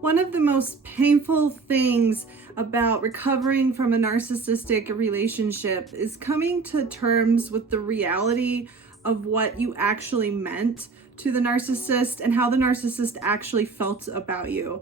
One of the most painful things about recovering from a narcissistic relationship is coming to terms with the reality of what you actually meant to the narcissist and how the narcissist actually felt about you.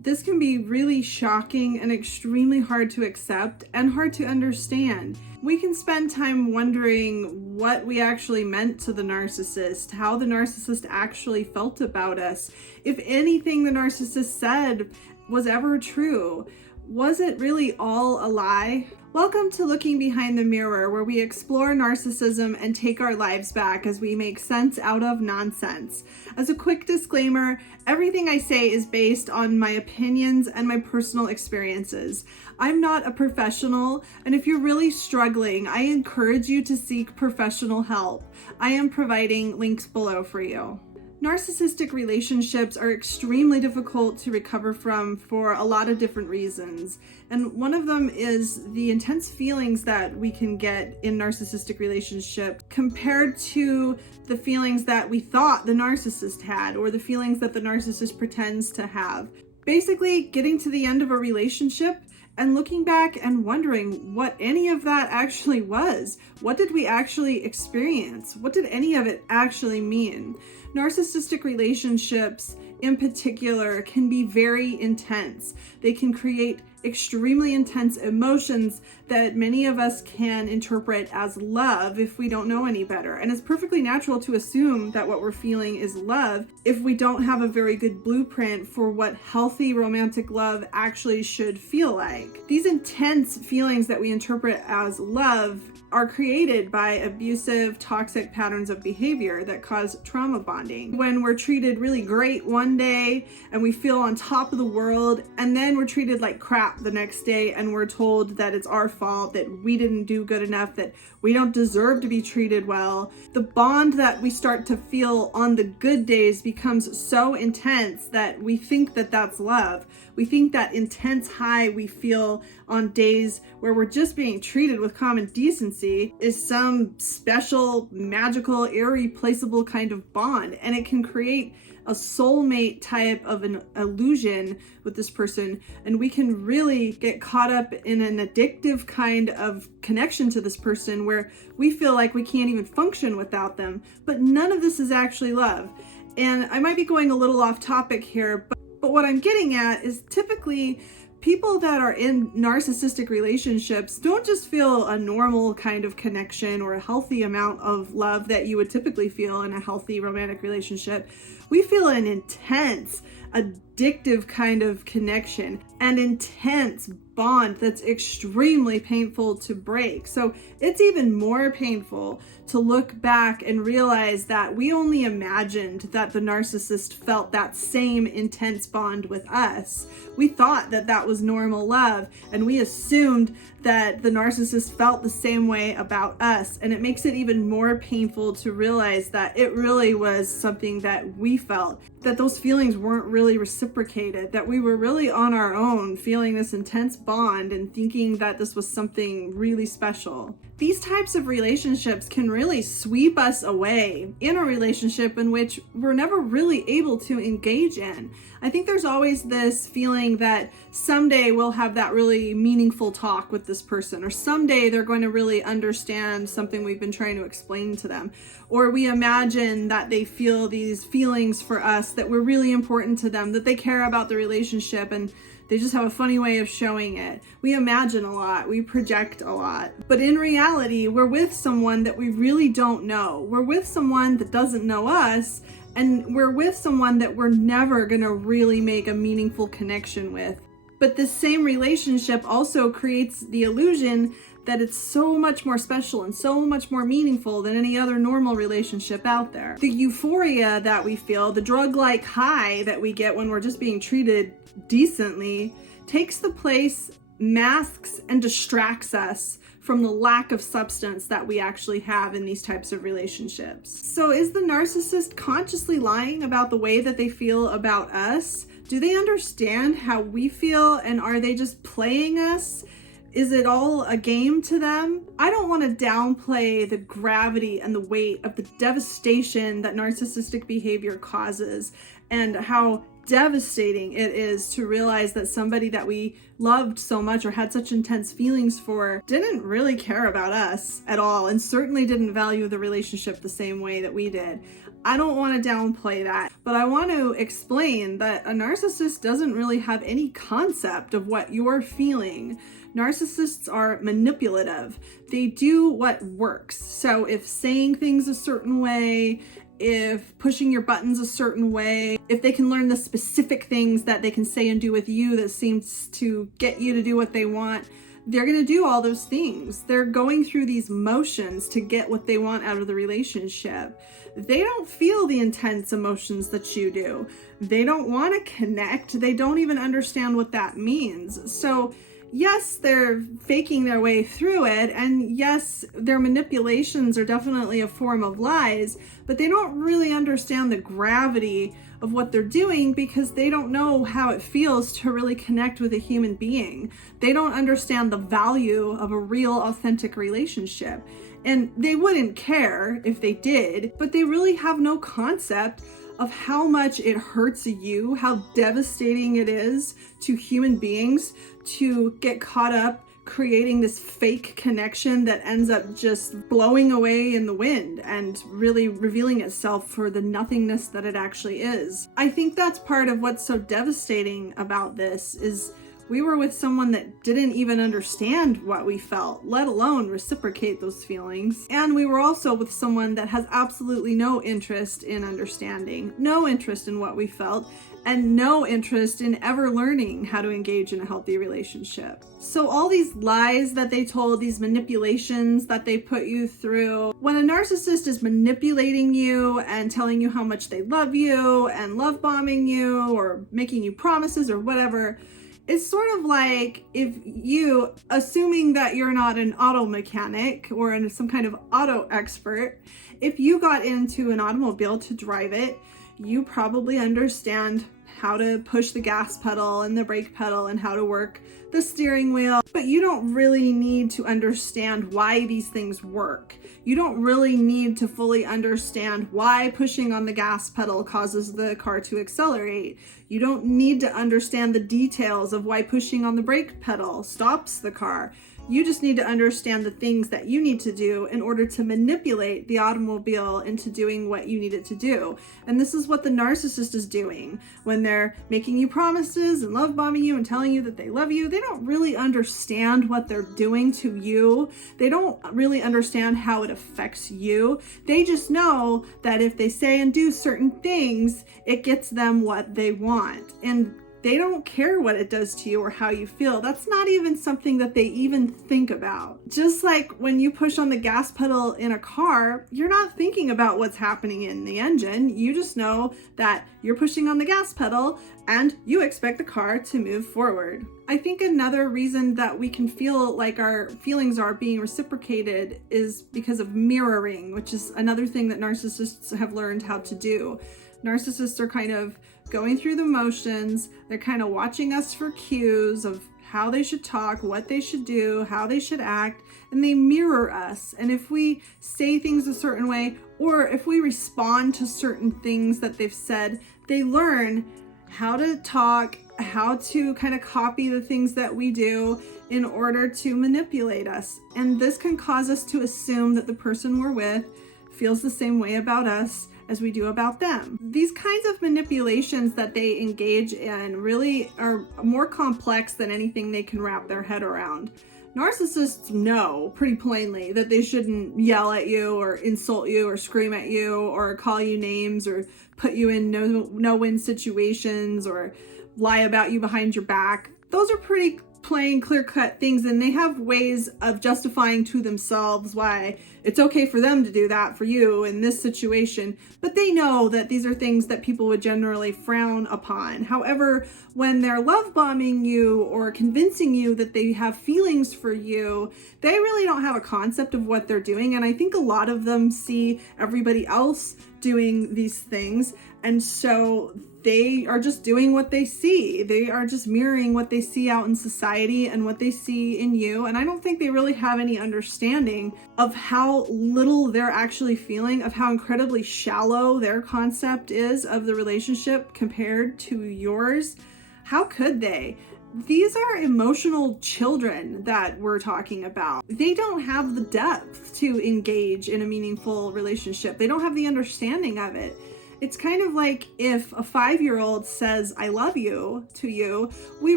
This can be really shocking and extremely hard to accept and hard to understand. We can spend time wondering what we actually meant to the narcissist, how the narcissist actually felt about us, if anything the narcissist said was ever true. Was it really all a lie? Welcome to Looking Behind the Mirror, where we explore narcissism and take our lives back as we make sense out of nonsense. As a quick disclaimer, everything I say is based on my opinions and my personal experiences. I'm not a professional, and if you're really struggling, I encourage you to seek professional help. I am providing links below for you. Narcissistic relationships are extremely difficult to recover from for a lot of different reasons. And one of them is the intense feelings that we can get in narcissistic relationship compared to the feelings that we thought the narcissist had, or the feelings that the narcissist pretends to have. Basically, getting to the end of a relationship and looking back and wondering what any of that actually was. What did we actually experience? What did any of it actually mean? Narcissistic relationships in particular can be very intense. They can create extremely intense emotions that many of us can interpret as love if we don't know any better. And it's perfectly natural to assume that what we're feeling is love if we don't have a very good blueprint for what healthy romantic love actually should feel like. These intense feelings that we interpret as love are created by abusive, toxic patterns of behavior that cause trauma bonding. When we're treated really great one day and we feel on top of the world, and then we're treated like crap the next day and we're told that it's our fault, that we didn't do good enough, that we don't deserve to be treated well, the bond that we start to feel on the good days becomes so intense that we think that that's love. We think that intense high we feel on days where we're just being treated with common decency is some special, magical, irreplaceable kind of bond. And it can create a soulmate type of an illusion with this person. And we can really get caught up in an addictive kind of connection to this person where we feel like we can't even function without them. But none of this is actually love. And I might be going a little off topic here, but what I'm getting at is typically people that are in narcissistic relationships don't just feel a normal kind of connection or a healthy amount of love that you would typically feel in a healthy romantic relationship. We feel an intense, addictive kind of connection, an intense bond that's extremely painful to break. So it's even more painful to look back and realize that we only imagined that the narcissist felt that same intense bond with us. We thought that that was normal love, and we assumed that the narcissist felt the same way about us. And it makes it even more painful to realize that it really was something that we felt, that those feelings weren't really reciprocated, that we were really on our own feeling this intense bond and thinking that this was something really special. These types of relationships can really sweep us away in a relationship in which we're never really able to engage in. I think there's always this feeling that someday we'll have that really meaningful talk with this person, or someday they're going to really understand something we've been trying to explain to them. Or we imagine that they feel these feelings for us, that we're really important to them, that they care about the relationship, and they just have a funny way of showing it. We imagine a lot, we project a lot. But in reality, we're with someone that we really don't know. We're with someone that doesn't know us, and we're with someone that we're never gonna really make a meaningful connection with. But this same relationship also creates the illusion that it's so much more special and so much more meaningful than any other normal relationship out there. The euphoria that we feel, the drug-like high that we get when we're just being treated decently, takes the place, masks, and distracts us from the lack of substance that we actually have in these types of relationships. So is the narcissist consciously lying about the way that they feel about us? Do they understand how we feel, and are they just playing us? Is it all a game to them? I don't want to downplay the gravity and the weight of the devastation that narcissistic behavior causes and how devastating it is to realize that somebody that we loved so much or had such intense feelings for didn't really care about us at all, and certainly didn't value the relationship the same way that we did. I don't want to downplay that, but I want to explain that a narcissist doesn't really have any concept of what you're feeling. Narcissists are manipulative. They do what works. So if saying things a certain way, if pushing your buttons a certain way, if they can learn the specific things that they can say and do with you that seems to get you to do what they want, they're going to do all those things. They're going through these motions to get what they want out of the relationship. They don't feel the intense emotions that you do. They don't want to connect. They don't even understand what that means. So yes, they're faking their way through it, and yes, their manipulations are definitely a form of lies, but they don't really understand the gravity of what they're doing because they don't know how it feels to really connect with a human being. They don't understand the value of a real, authentic relationship. And they wouldn't care if they did, but they really have no concept of how much it hurts you, how devastating it is to human beings to get caught up creating this fake connection that ends up just blowing away in the wind and really revealing itself for the nothingness that it actually is. I think that's part of what's so devastating about this is we were with someone that didn't even understand what we felt, let alone reciprocate those feelings. And we were also with someone that has absolutely no interest in understanding, no interest in what we felt, and no interest in ever learning how to engage in a healthy relationship. So all these lies that they told, these manipulations that they put you through, when a narcissist is manipulating you and telling you how much they love you and love bombing you or making you promises or whatever, it's sort of like if you, assuming that you're not an auto mechanic or some kind of auto expert, if you got into an automobile to drive it, you probably understand how to push the gas pedal and the brake pedal and how to work the steering wheel, but you don't really need to understand why these things work. You don't really need to fully understand why pushing on the gas pedal causes the car to accelerate. You don't need to understand the details of why pushing on the brake pedal stops the car. You just need to understand the things that you need to do in order to manipulate the automobile into doing what you need it to do. And this is what the narcissist is doing when they're making you promises and love bombing you and telling you that they love you. They don't really understand what they're doing to you. They don't really understand how it affects you. They just know that if they say and do certain things, it gets them what they want. And they don't care what it does to you or how you feel. That's not even something that they even think about. Just like when you push on the gas pedal in a car, you're not thinking about what's happening in the engine. You just know that you're pushing on the gas pedal and you expect the car to move forward. I think another reason that we can feel like our feelings are being reciprocated is because of mirroring, which is another thing that narcissists have learned how to do. Narcissists are kind of going through the motions. They're kind of watching us for cues of how they should talk, what they should do, how they should act, and they mirror us. And if we say things a certain way, or if we respond to certain things that they've said, they learn how to talk, how to kind of copy the things that we do in order to manipulate us. And this can cause us to assume that the person we're with feels the same way about us as we do about them. These kinds of manipulations that they engage in really are more complex than anything they can wrap their head around. Narcissists know pretty plainly that they shouldn't yell at you or insult you or scream at you or call you names or put you in no-win situations or lie about you behind your back. Those are pretty plain, clear-cut things, and they have ways of justifying to themselves why it's okay for them to do that for you in this situation, but they know that these are things that people would generally frown upon. However, when they're love bombing you or convincing you that they have feelings for you, they really don't have a concept of what they're doing, and I think a lot of them see everybody else doing these things, and so they are just doing what they see. They are just mirroring what they see out in society and what they see in you. And I don't think they really have any understanding of how little they're actually feeling, of how incredibly shallow their concept is of the relationship compared to yours. How could they? These are emotional children that we're talking about. They don't have the depth to engage in a meaningful relationship. They don't have the understanding of it. It's kind of like if a 5-year-old says, I love you to you, we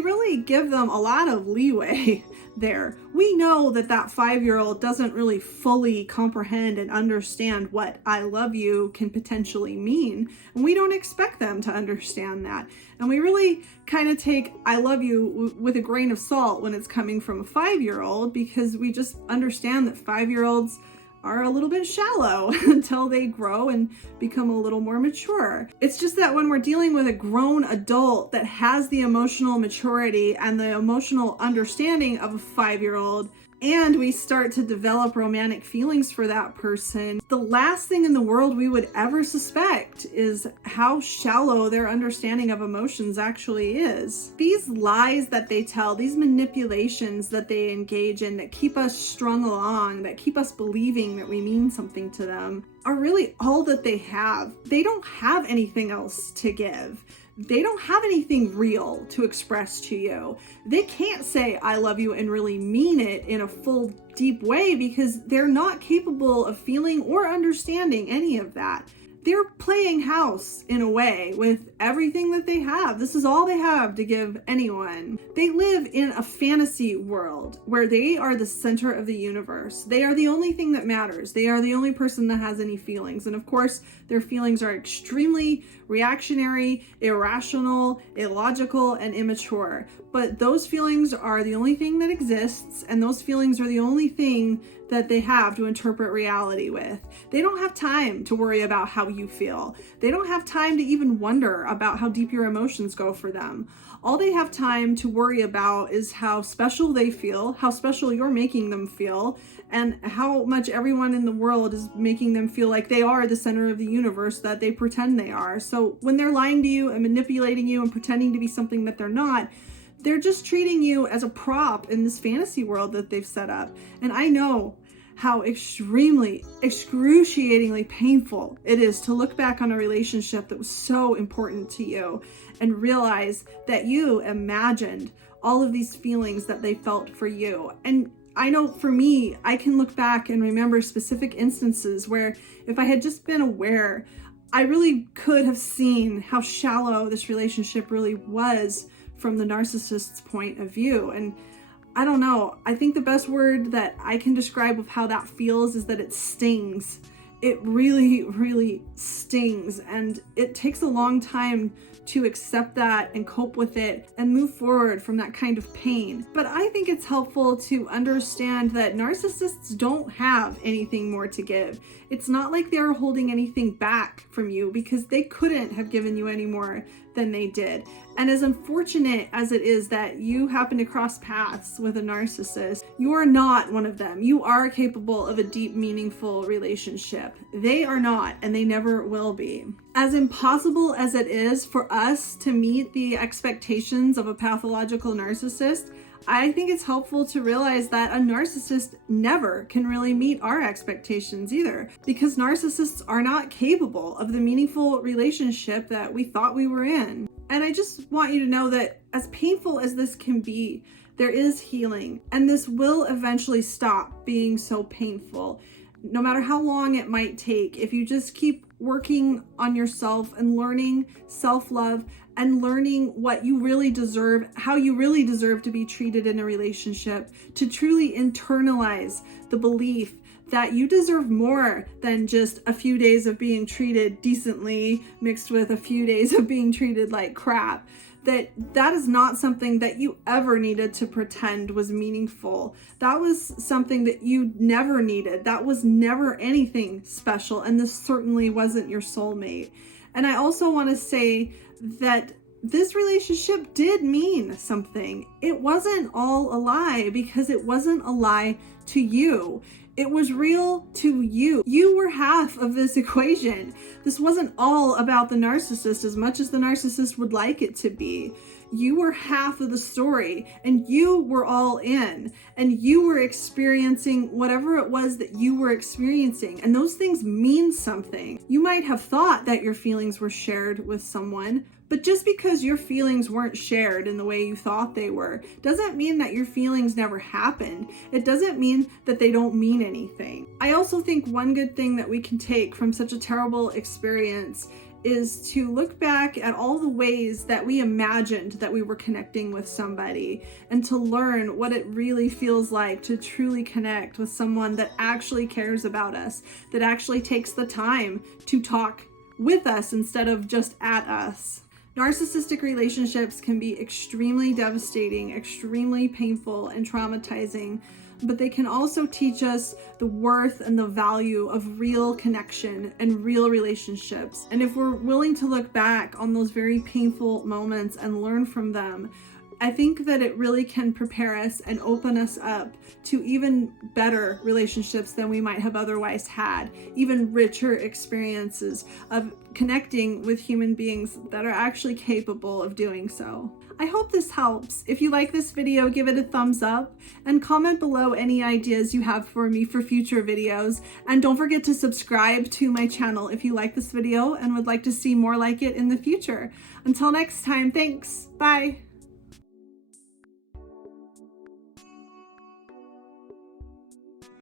really give them a lot of leeway there. We know that that 5-year-old doesn't really fully comprehend and understand what I love you can potentially mean. And we don't expect them to understand that. And we really kind of take I love you with a grain of salt when it's coming from a 5-year-old, because we just understand that 5-year-olds are a little bit shallow until they grow and become a little more mature. It's just that when we're dealing with a grown adult that has the emotional maturity and the emotional understanding of a 5-year-old, and we start to develop romantic feelings for that person, the last thing in the world we would ever suspect is how shallow their understanding of emotions actually is. These lies that they tell, these manipulations that they engage in that keep us strung along, that keep us believing that we mean something to them, are really all that they have. They don't have anything else to give. They don't have anything real to express to you. They can't say I love you and really mean it in a full, deep way, because they're not capable of feeling or understanding any of that. They're playing house in a way with everything that they have. This is all they have to give anyone. They live in a fantasy world where they are the center of the universe. They are the only thing that matters. They are the only person that has any feelings. And of course, their feelings are extremely reactionary, irrational, illogical, and immature. But those feelings are the only thing that exists, and those feelings are the only thing that they have to interpret reality with. They don't have time to worry about how you feel. They don't have time to even wonder about how deep your emotions go for them. All they have time to worry about is how special they feel, how special you're making them feel, and how much everyone in the world is making them feel like they are the center of the universe that they pretend they are. So when they're lying to you and manipulating you and pretending to be something that they're not, they're just treating you as a prop in this fantasy world that they've set up. And I know how extremely, excruciatingly painful it is to look back on a relationship that was so important to you and realize that you imagined all of these feelings that they felt for you. And I know for me, I can look back and remember specific instances where if I had just been aware, I really could have seen how shallow this relationship really was from the narcissist's point of view. And I don't know, I think the best word that I can describe of how that feels is that it stings. It really, really stings. And it takes a long time to accept that and cope with it and move forward from that kind of pain. But I think it's helpful to understand that narcissists don't have anything more to give. It's not like they're holding anything back from you, because they couldn't have given you any more than they did. And as unfortunate as it is that you happen to cross paths with a narcissist, you are not one of them. You are capable of a deep, meaningful relationship. They are not, and they never will be. As impossible as it is for us to meet the expectations of a pathological narcissist, I think it's helpful to realize that a narcissist never can really meet our expectations either, because narcissists are not capable of the meaningful relationship that we thought we were in. And I just want you to know that as painful as this can be, there is healing, and this will eventually stop being so painful. No matter how long it might take, if you just keep working on yourself and learning self-love and learning what you really deserve, how you really deserve to be treated in a relationship, to truly internalize the belief that you deserve more than just a few days of being treated decently mixed with a few days of being treated like crap. That is not something that you ever needed to pretend was meaningful. That was something that you never needed. That was never anything special, and this certainly wasn't your soulmate. And I also want to say that this relationship did mean something. It wasn't all a lie because it wasn't a lie to you. It was real to you. You were half of this equation. This wasn't all about the narcissist as much as the narcissist would like it to be. You were half of the story, and you were all in, and you were experiencing whatever it was that you were experiencing, and those things mean something. You might have thought that your feelings were shared with someone, but just because your feelings weren't shared in the way you thought they were, doesn't mean that your feelings never happened. It doesn't mean that they don't mean anything. I also think one good thing that we can take from such a terrible experience is to look back at all the ways that we imagined that we were connecting with somebody, and to learn what it really feels like to truly connect with someone that actually cares about us, that actually takes the time to talk with us instead of just at us. Narcissistic relationships can be extremely devastating, extremely painful, and traumatizing, but they can also teach us the worth and the value of real connection and real relationships. And if we're willing to look back on those very painful moments and learn from them, I think that it really can prepare us and open us up to even better relationships than we might have otherwise had, even richer experiences of connecting with human beings that are actually capable of doing so. I hope this helps. If you like this video, give it a thumbs up and comment below any ideas you have for me for future videos. And don't forget to subscribe to my channel if you like this video and would like to see more like it in the future. Until next time, thanks. Bye.